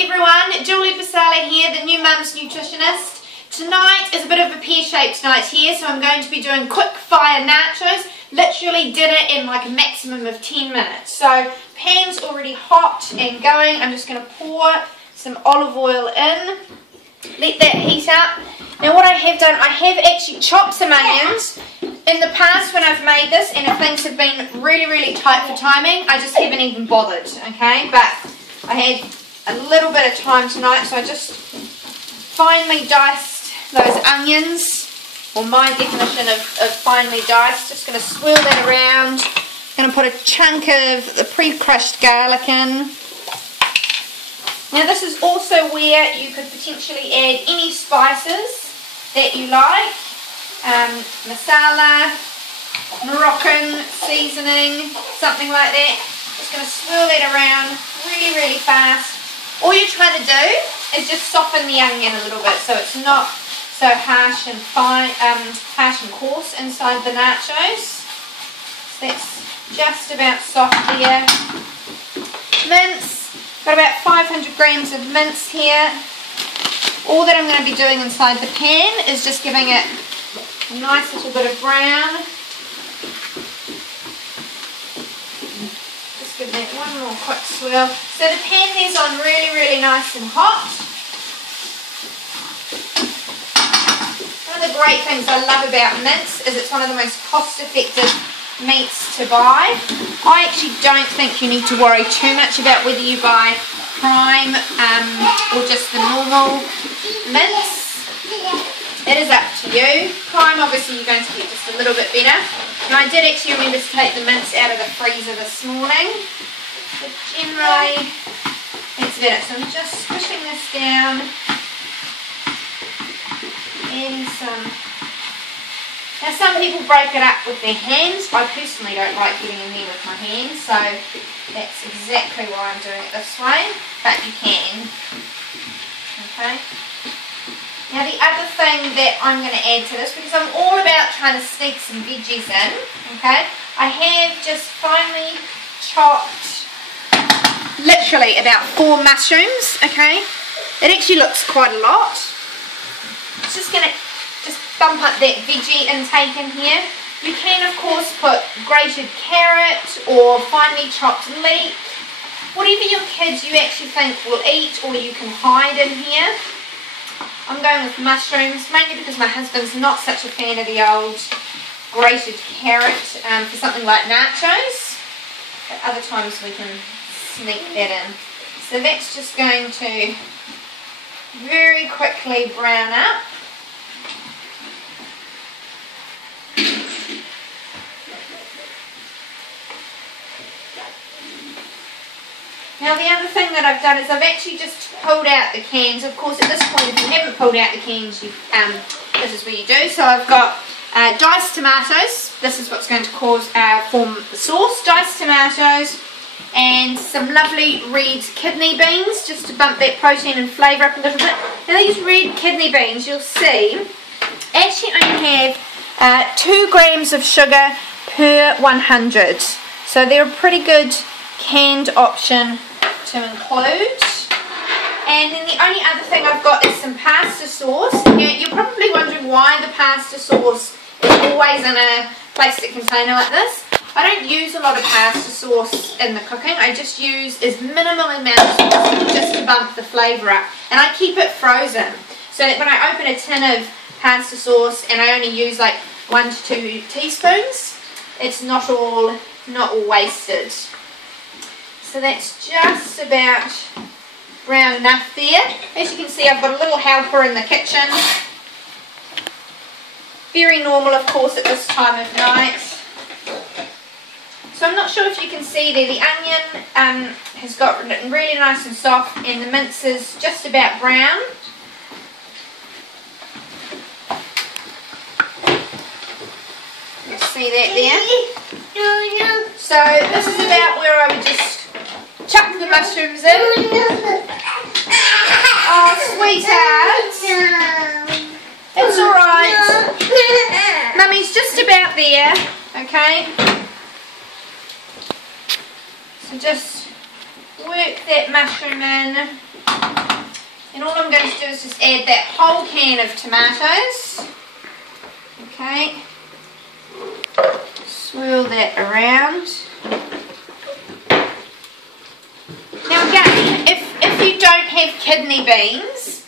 everyone, Julie Basala here, the new mum's nutritionist. Tonight is a bit of a pear-shaped night here, so I'm going to be doing quick fire nachos. Literally did it in like a maximum of 10 minutes. So pan's already hot and going. I'm just going to pour some olive oil in, let that heat up. Now what I have done, I have actually chopped some onions. In the past when I've made this and if things have been really tight for timing, I just haven't even bothered, okay? But I had a little bit of time tonight, so I just finely diced those onions, or my definition of finely diced. Just going to swirl that around. Going to put a chunk of the pre-crushed garlic in. Now this is also where you could potentially add any spices that you like. Masala, Moroccan seasoning, something like that. Just going to swirl that around really fast. All you're trying to do is just soften the onion a little bit so it's not so harsh and fine, harsh and coarse inside the nachos. So that's just about soft here. Mince, got about 500 grams of mince here. All that I'm going to be doing inside the pan is just giving it a nice little bit of brown. Just give that one more quick swirl. So the pan is on really nice and hot. One of the great things I love about mince is it's one of the most cost-effective meats to buy. I actually don't think you need to worry too much about whether you buy prime or just the normal mince. It is up to you. Prime, obviously, you're going to get just a little bit better. And I did actually remember to take the mince out of the freezer this morning. But generally, it's better. So I'm just squishing this down. Adding some. Now, some people break it up with their hands. I personally don't like getting in there with my hands, so that's exactly why I'm doing it this way. But you can. Okay. Now the other thing that I'm going to add to this, because I'm all about trying to sneak some veggies in, okay, I have just finely chopped literally about 4 mushrooms, okay. It actually looks quite a lot. It's just going to just bump up that veggie intake in here. You can of course put grated carrot or finely chopped leek, whatever your kids you actually think will eat or you can hide in here. I'm going with mushrooms, mainly because my husband's not such a fan of the old grated carrot for something like nachos. But other times we can sneak that in. So that's just going to very quickly brown up. Now the other thing that I've done is I've actually just pulled out the cans. Of course at this point if you haven't pulled out the cans, you, this is what you do. So I've got diced tomatoes. This is what's going to form the sauce. Diced tomatoes and some lovely red kidney beans just to bump that protein and flavour up a little bit. Now these red kidney beans, you'll see, actually only have 2 grams of sugar per 100. So they're a pretty good canned option to include. And then the only other thing I've got is some pasta sauce. Now you're probably wondering why the pasta sauce is always in a plastic container like this. I don't use a lot of pasta sauce in the cooking. I just use as minimal amount of sauce just to bump the flavour up. And I keep it frozen so that when I open a tin of pasta sauce and I only use like 1 to 2 teaspoons, it's not all wasted. So that's just about brown enough there. As you can see, I've got a little helper in the kitchen. Very normal, of course, at this time of night. So I'm not sure if you can see there, the onion has got really nice and soft and the mince is just about brown. You see that there? So this is about where I would just chuck the mushrooms in. Oh, sweetheart. It's alright. Mummy's just about there, okay? So just work that mushroom in. And all I'm going to do is just add that whole can of tomatoes. Okay. Swirl that around. Now again, if you don't have kidney beans,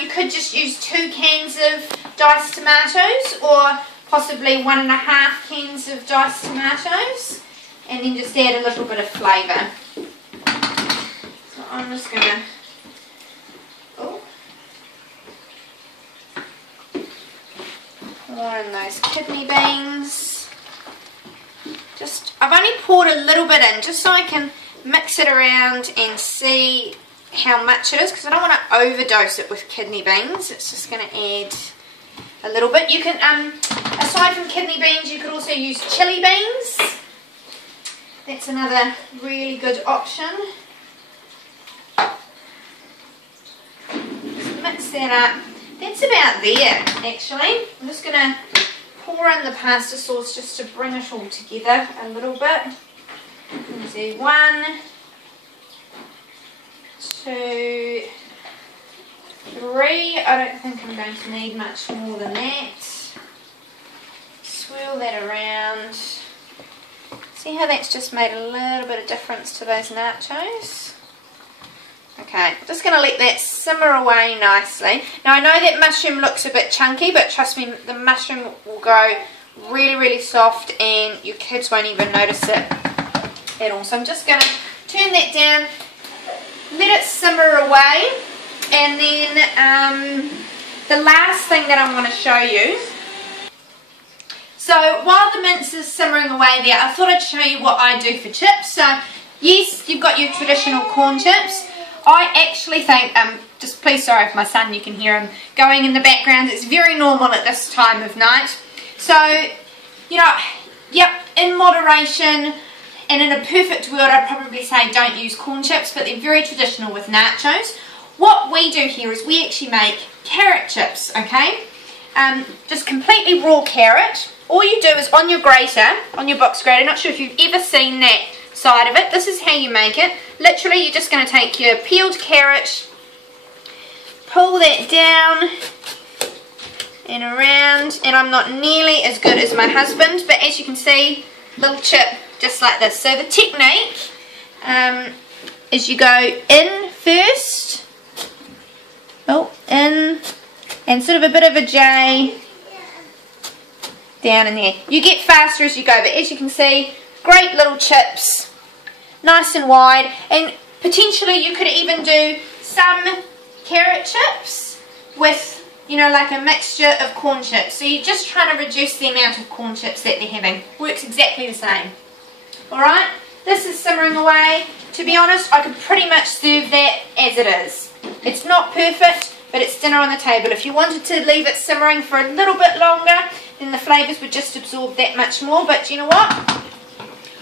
you could just use 2 cans of diced tomatoes, or possibly 1.5 cans of diced tomatoes, and then just add a little bit of flavour. So I'm just going to pour in those kidney beans. I've only poured a little bit in just so I can mix it around and see how much it is, because I don't want to overdose it with kidney beans. It's just going to add a little bit. You can, aside from kidney beans, you could also use chili beans. That's another really good option. Just mix that up. That's about there, actually. I'm just going to pour in the pasta sauce just to bring it all together a little bit. Let's do 1, 2, 3. I don't think I'm going to need much more than that. Swirl that around. See how that's just made a little bit of difference to those nachos? Okay, I'm just going to let that simmer away nicely. Now I know that mushroom looks a bit chunky, but trust me, the mushroom will go really soft and your kids won't even notice it at all. So I'm just going to turn that down, let it simmer away, and then the last thing that I want to show you. So while the mince is simmering away there, I thought I'd show you what I do for chips. So yes, you've got your traditional corn chips. I actually think, just please sorry for my son, you can hear him going in the background. It's very normal at this time of night. So, you know, yep, in moderation, and in a perfect world I'd probably say don't use corn chips, but they're very traditional with nachos. What we do here is we actually make carrot chips, okay? Just completely raw carrot. All you do is on your grater, on your box grater, not sure if you've ever seen that side of it, this is how you make it. Literally you're just going to take your peeled carrot, pull that down and around, and I'm not nearly as good as my husband, but as you can see, little chip just like this. So the technique is you go in first, in, and sort of a bit of a J down in there. You get faster as you go, but as you can see, great little chips, nice and wide, and potentially you could even do some carrot chips with, you know, like a mixture of corn chips. So you're just trying to reduce the amount of corn chips that they're having. Works exactly the same. Alright, this is simmering away. To be honest, I could pretty much serve that as it is. It's not perfect, but it's dinner on the table. If you wanted to leave it simmering for a little bit longer, then the flavours would just absorb that much more. But you know what?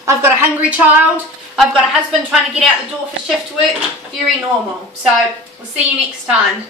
I've got a hungry child. I've got a husband trying to get out the door for shift work. Very normal. So, we'll see you next time.